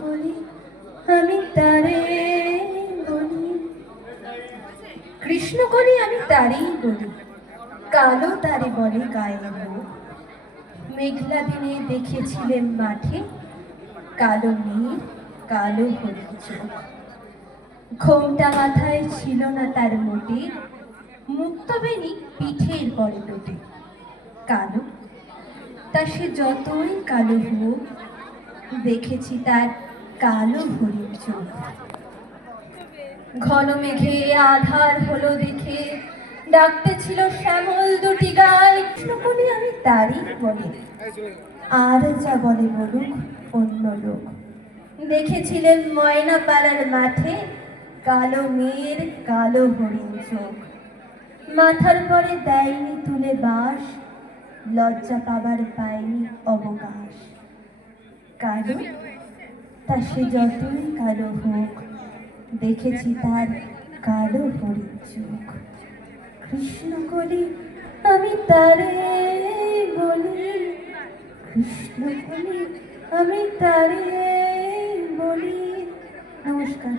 কলি আমি তারে বলি, কৃষ্ণ কলি আমি তারেই বলি, কালো তারে বলে গায়ে লোক। মেঘলা দিনে দেখেছিলেন মাঠে কালো মেঘ কালো হরিণ চোখ। ঘোমটা মাথায় ছিল না তার মোটে, মুক্তবেণী পিঠের পরে লোটে। কালো তা সে যতই কালো হোক, দেখেছি তার কালো হরিণ চোখ। ঘন মেঘে আধার হলো দেখে ডাকতেছিল শ্যামল দুটি গাল, কৃষ্ণকলি আমি তারই বলি, আর যা বলে বলুক অন্য লোক। দেখেছিলেন ময়না পাড়ার মাঠে কালো মেয়ের কালো হরিণ চোখ। মাথার পরে দেয়নি তুলে বাস, লজ্জা পাবার পায়নি অবকাশ। কালো তা সে যতই কালো হোক, দেখেছি তার কালো হরিণ চোখ। কৃষ্ণকলি আমি তারে বলি, কৃষ্ণকলি আমি তারে বলি। নমস্কার।